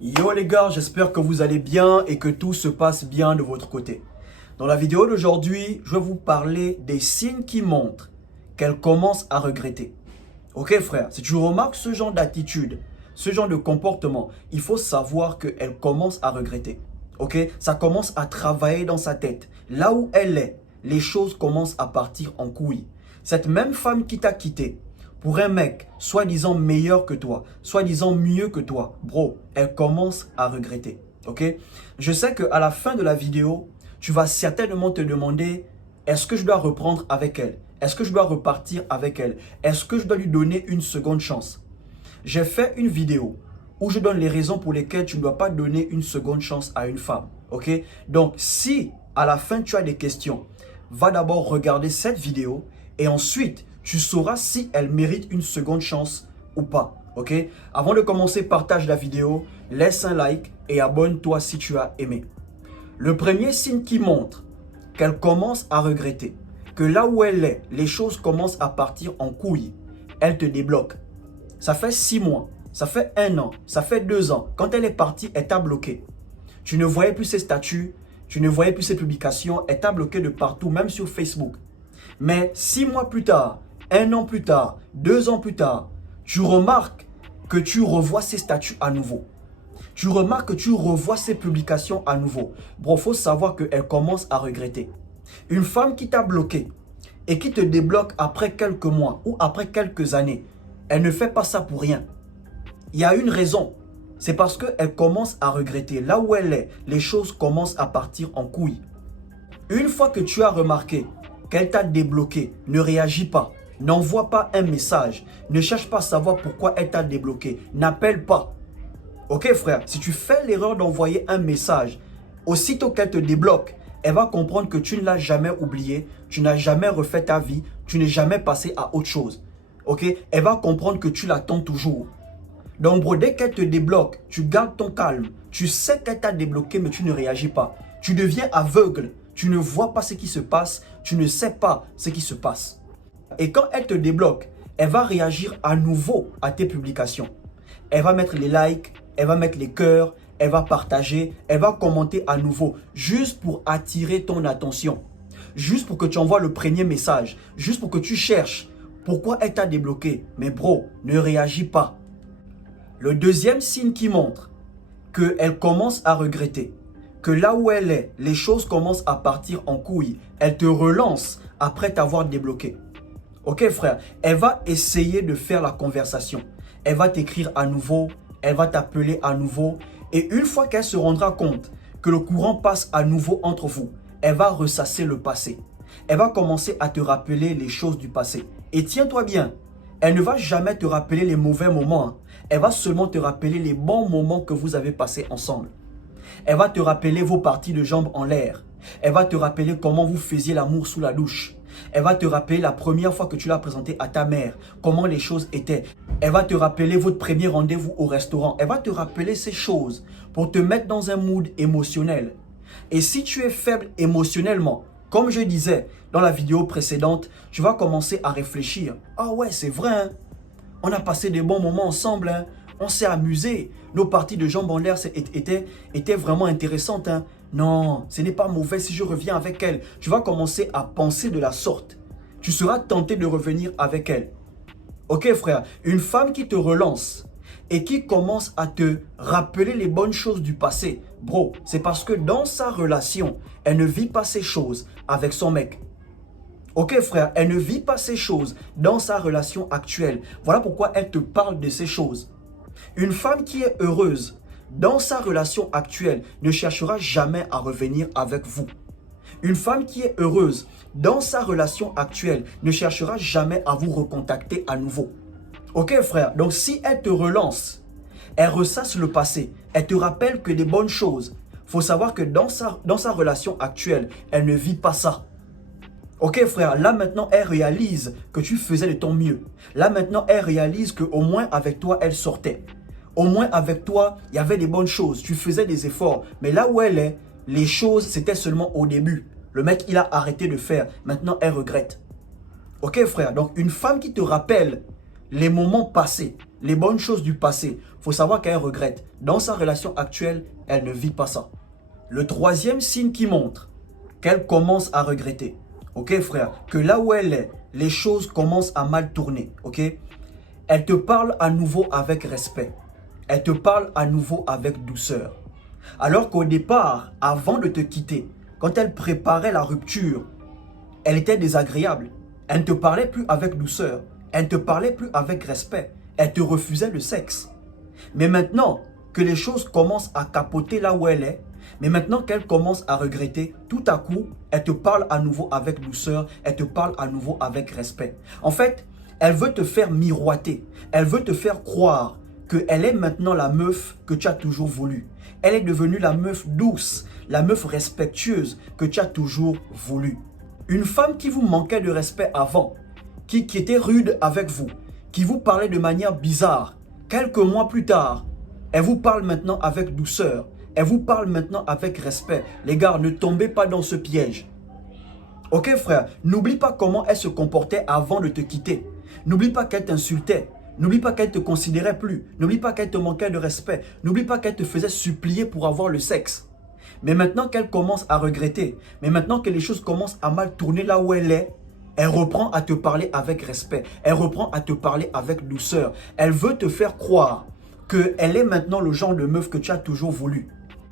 Yo les gars, j'espère que vous allez bien et que tout se passe bien de votre côté. Dans la vidéo d'aujourd'hui, je vais vous parler des signes qui montrent qu'elle commence à regretter. Ok frère, si tu remarques ce genre d'attitude, ce genre de comportement, il faut savoir qu'elle commence à regretter. Ok, ça commence à travailler dans sa tête. Là où elle est, les choses commencent à partir en couille. Cette même femme qui t'a quitté, pour un mec soi-disant meilleur que toi, soi-disant mieux que toi, bro, elle commence à regretter. Ok? Je sais qu'à la fin de la vidéo, tu vas certainement te demander, est-ce que je dois reprendre avec elle? Est-ce que je dois repartir avec elle? Est-ce que je dois lui donner une seconde chance? J'ai fait une vidéo où je donne les raisons pour lesquelles tu ne dois pas donner une seconde chance à une femme. Ok? Donc, si à la fin tu as des questions, va d'abord regarder cette vidéo et ensuite, tu sauras si elle mérite une seconde chance ou pas. Ok? Avant de commencer, partage la vidéo, laisse un like et abonne-toi si tu as aimé. Le premier signe qui montre qu'elle commence à regretter, que là où elle est, les choses commencent à partir en couille, elle te débloque. Ça fait 6 mois, ça fait 1 an, ça fait 2 ans. Quand elle est partie, elle t'a bloqué. Tu ne voyais plus ses statuts, tu ne voyais plus ses publications, elle t'a bloqué de partout, même sur Facebook. Mais 6 mois plus tard, 1 an plus tard, 2 ans plus tard, tu remarques que tu revois ses statuts à nouveau. Tu remarques que tu revois ses publications à nouveau. Bro, il faut savoir qu'elle commence à regretter. Une femme qui t'a bloqué et qui te débloque après quelques mois ou après quelques années, elle ne fait pas ça pour rien. Il y a une raison. C'est parce qu'elle commence à regretter. Là où elle est, les choses commencent à partir en couille. Une fois que tu as remarqué qu'elle t'a débloqué, ne réagis pas. N'envoie pas un message. Ne cherche pas à savoir pourquoi elle t'a débloqué. N'appelle pas. Ok frère, si tu fais l'erreur d'envoyer un message, aussitôt qu'elle te débloque, elle va comprendre que tu ne l'as jamais oublié, tu n'as jamais refait ta vie, tu n'es jamais passé à autre chose. Ok? Elle va comprendre que tu l'attends toujours. Donc bro, dès qu'elle te débloque, tu gardes ton calme. Tu sais qu'elle t'a débloqué mais tu ne réagis pas. Tu deviens aveugle. Tu ne vois pas ce qui se passe. Tu ne sais pas ce qui se passe. Et quand elle te débloque, elle va réagir à nouveau à tes publications. Elle va mettre les likes, elle va mettre les cœurs, elle va partager, elle va commenter à nouveau. Juste pour attirer ton attention. Juste pour que tu envoies le premier message. Juste pour que tu cherches pourquoi elle t'a débloqué. Mais bro, ne réagis pas. Le deuxième signe qui montre qu'elle commence à regretter, que là où elle est, les choses commencent à partir en couille. Elle te relance après t'avoir débloqué. Ok frère, elle va essayer de faire la conversation. Elle va t'écrire à nouveau, elle va t'appeler à nouveau. Et une fois qu'elle se rendra compte que le courant passe à nouveau entre vous, elle va ressasser le passé. Elle va commencer à te rappeler les choses du passé. Et tiens-toi bien, elle ne va jamais te rappeler les mauvais moments. Elle va seulement te rappeler les bons moments que vous avez passés ensemble. Elle va te rappeler vos parties de jambes en l'air. Elle va te rappeler comment vous faisiez l'amour sous la douche. Elle va te rappeler la première fois que tu l'as présenté à ta mère, comment les choses étaient. Elle va te rappeler votre premier rendez-vous au restaurant. Elle va te rappeler ces choses pour te mettre dans un mood émotionnel. Et si tu es faible émotionnellement, comme je disais dans la vidéo précédente, tu vas commencer à réfléchir. Ah ouais, c'est vrai, hein? On a passé des bons moments ensemble, hein? On s'est amusé. Nos parties de jambes en l'air étaient vraiment intéressantes. Hein? Non, ce n'est pas mauvais si je reviens avec elle. Tu vas commencer à penser de la sorte. Tu seras tenté de revenir avec elle. Ok frère, une femme qui te relance et qui commence à te rappeler les bonnes choses du passé, bro, c'est parce que dans sa relation, elle ne vit pas ces choses avec son mec. Ok frère, elle ne vit pas ces choses dans sa relation actuelle. Voilà pourquoi elle te parle de ces choses. Une femme qui est heureuse dans sa relation actuelle ne cherchera jamais à revenir avec vous. Une femme qui est heureuse dans sa relation actuelle ne cherchera jamais à vous recontacter à nouveau. Ok frère, donc si elle te relance, elle ressasse le passé, elle te rappelle que des bonnes choses. Il faut savoir que dans sa relation actuelle, elle ne vit pas ça. Ok frère, là maintenant elle réalise que tu faisais de ton mieux. Là maintenant elle réalise qu'au moins avec toi elle sortait. Au moins avec toi il y avait des bonnes choses, tu faisais des efforts. Mais là où elle est, les choses c'était seulement au début. Le mec il a arrêté de faire, maintenant elle regrette. Ok frère, donc une femme qui te rappelle les moments passés, les bonnes choses du passé. Il faut savoir qu'elle regrette. Dans sa relation actuelle, elle ne vit pas ça. Le troisième signe qui montre qu'elle commence à regretter, ok frère, que là où elle est, les choses commencent à mal tourner, ok. Elle te parle à nouveau avec respect. Elle te parle à nouveau avec douceur. Alors qu'au départ, avant de te quitter, quand elle préparait la rupture, elle était désagréable. Elle ne te parlait plus avec douceur. Elle ne te parlait plus avec respect. Elle te refusait le sexe. Mais maintenant que les choses commencent à capoter là où elle est, mais maintenant qu'elle commence à regretter, tout à coup, elle te parle à nouveau avec douceur. Elle te parle à nouveau avec respect. En fait, elle veut te faire miroiter. Elle veut te faire croire qu'elle est maintenant la meuf que tu as toujours voulu. Elle est devenue la meuf douce, la meuf respectueuse que tu as toujours voulu. Une femme qui vous manquait de respect avant, qui était rude avec vous, qui vous parlait de manière bizarre, quelques mois plus tard, elle vous parle maintenant avec douceur, elle vous parle maintenant avec respect. Les gars, ne tombez pas dans ce piège. Ok frère, n'oublie pas comment elle se comportait avant de te quitter. N'oublie pas qu'elle t'insultait. N'oublie pas qu'elle te considérait plus. N'oublie pas qu'elle te manquait de respect. N'oublie pas qu'elle te faisait supplier pour avoir le sexe. Mais maintenant qu'elle commence à regretter, mais maintenant que les choses commencent à mal tourner là où elle est, elle reprend à te parler avec respect. Elle reprend à te parler avec douceur. Elle veut te faire croire qu'elle est maintenant le genre de meuf que tu as toujours voulu.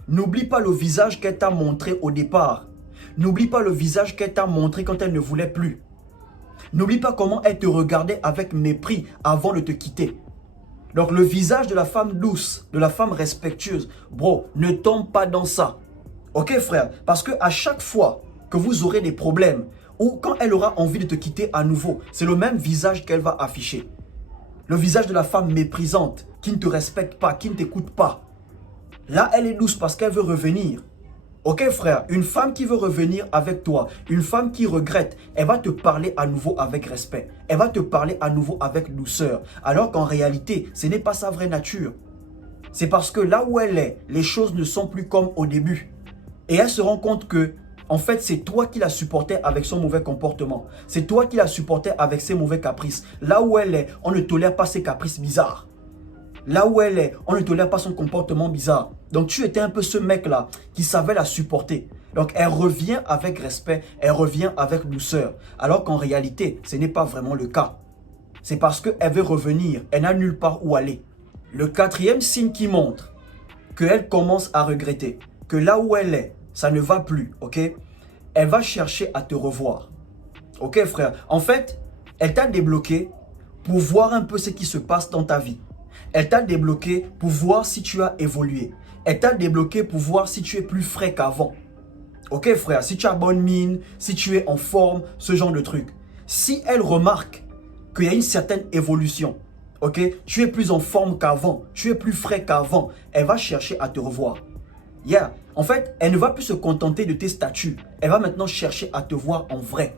N'oublie pas le visage qu'elle t'a montré au départ. N'oublie pas le visage qu'elle t'a montré quand elle ne voulait plus. N'oublie pas comment elle te regardait avec mépris avant de te quitter. Donc le visage de la femme douce, de la femme respectueuse, bro, ne tombe pas dans ça. Ok frère, parce que à chaque fois que vous aurez des problèmes ou quand elle aura envie de te quitter à nouveau, c'est le même visage qu'elle va afficher. Le visage de la femme méprisante, qui ne te respecte pas, qui ne t'écoute pas. Là, elle est douce parce qu'elle veut revenir. Ok frère, une femme qui veut revenir avec toi, une femme qui regrette, elle va te parler à nouveau avec respect. Elle va te parler à nouveau avec douceur. Alors qu'en réalité, ce n'est pas sa vraie nature. C'est parce que là où elle est, les choses ne sont plus comme au début. Et elle se rend compte que, en fait, c'est toi qui la supportais avec son mauvais comportement. C'est toi qui la supportais avec ses mauvais caprices. Là où elle est, on ne tolère pas ses caprices bizarres. Là où elle est, on ne tolère pas son comportement bizarre. Donc tu étais un peu ce mec-là qui savait la supporter. Donc elle revient avec respect, elle revient avec douceur. Alors qu'en réalité, ce n'est pas vraiment le cas. C'est parce qu'elle veut revenir, elle n'a nulle part où aller. Le quatrième signe qui montre qu'elle commence à regretter, que là où elle est, ça ne va plus, ok? Elle va chercher à te revoir. Ok frère? En fait, elle t'a débloqué pour voir un peu ce qui se passe dans ta vie. Elle t'a débloqué pour voir si tu as évolué. Elle t'a débloqué pour voir si tu es plus frais qu'avant. Ok frère, si tu as bonne mine, si tu es en forme, ce genre de truc. Si elle remarque qu'il y a une certaine évolution, ok, tu es plus en forme qu'avant, tu es plus frais qu'avant, elle va chercher à te revoir. Yeah. En fait, elle ne va plus se contenter de tes statuts. Elle va maintenant chercher à te voir en vrai.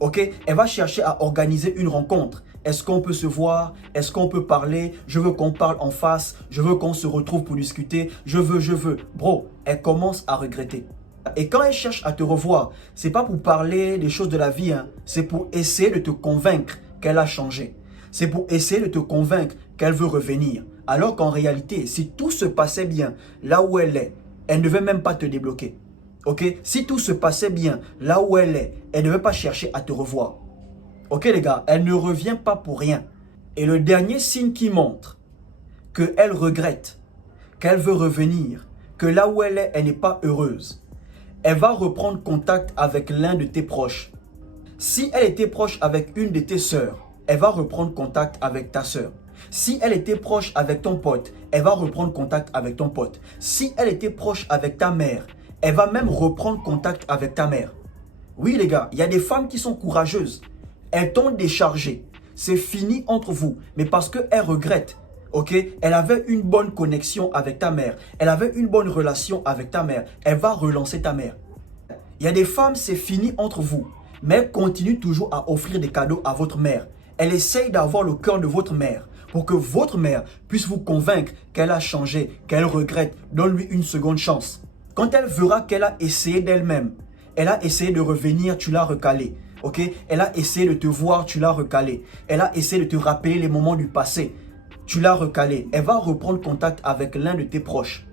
Ok, elle va chercher à organiser une rencontre. Est-ce qu'on peut se voir? Est-ce qu'on peut parler? Je veux qu'on parle en face. Je veux qu'on se retrouve pour discuter. Je veux. Bro, elle commence à regretter. Et quand elle cherche à te revoir, c'est pas pour parler des choses de la vie. Hein. C'est pour essayer de te convaincre qu'elle a changé. C'est pour essayer de te convaincre qu'elle veut revenir. Alors qu'en réalité, si tout se passait bien là où elle est, elle ne devait même pas te débloquer. Ok? Si tout se passait bien là où elle est, elle ne veut pas chercher à te revoir. Ok les gars, elle ne revient pas pour rien. Et le dernier signe qui montre qu'elle regrette, qu'elle veut revenir, que là où elle est, elle n'est pas heureuse. Elle va reprendre contact avec l'un de tes proches. Si elle était proche avec une de tes sœurs, elle va reprendre contact avec ta sœur. Si elle était proche avec ton pote, elle va reprendre contact avec ton pote. Si elle était proche avec ta mère, elle va même reprendre contact avec ta mère. Oui les gars, il y a des femmes qui sont courageuses. Elles t'ont déchargé. C'est fini entre vous. Mais parce qu'elle regrette, ok, elle avait une bonne connexion avec ta mère. Elle avait une bonne relation avec ta mère. Elle va relancer ta mère. Il y a des femmes, c'est fini entre vous. Mais elle continue toujours à offrir des cadeaux à votre mère. Elle essaye d'avoir le cœur de votre mère pour que votre mère puisse vous convaincre qu'elle a changé, qu'elle regrette. Donne-lui une seconde chance. Quand elle verra qu'elle a essayé d'elle-même, elle a essayé de revenir, tu l'as recalé. ok? Elle a essayé de te voir, tu l'as recalé. Elle a essayé de te rappeler les moments du passé, tu l'as recalé. Elle va reprendre contact avec l'un de tes proches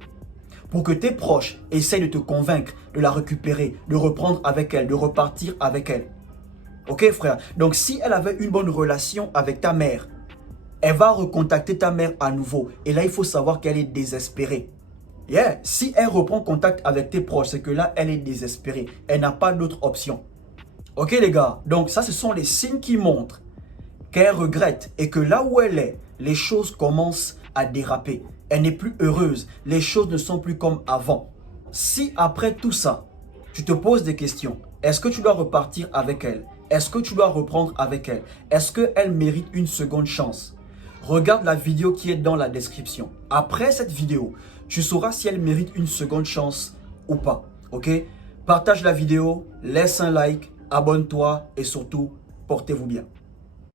pour que tes proches essayent de te convaincre de la récupérer, de reprendre avec elle, de repartir avec elle. Ok frère? Donc si elle avait une bonne relation avec ta mère, elle va recontacter ta mère à nouveau. Et là, il faut savoir qu'elle est désespérée. Yeah. Si elle reprend contact avec tes proches, c'est que là, elle est désespérée. Elle n'a pas d'autre option. Ok les gars? Donc ça, ce sont les signes qui montrent qu'elle regrette et que là où elle est, les choses commencent à déraper. Elle n'est plus heureuse. Les choses ne sont plus comme avant. Si après tout ça, tu te poses des questions, est-ce que tu dois repartir avec elle? Est-ce que tu dois reprendre avec elle? Est-ce qu'elle mérite une seconde chance? Regarde la vidéo qui est dans la description. Après cette vidéo, tu sauras si elle mérite une seconde chance ou pas. Ok? Partage la vidéo, laisse un like, abonne-toi et surtout, portez-vous bien.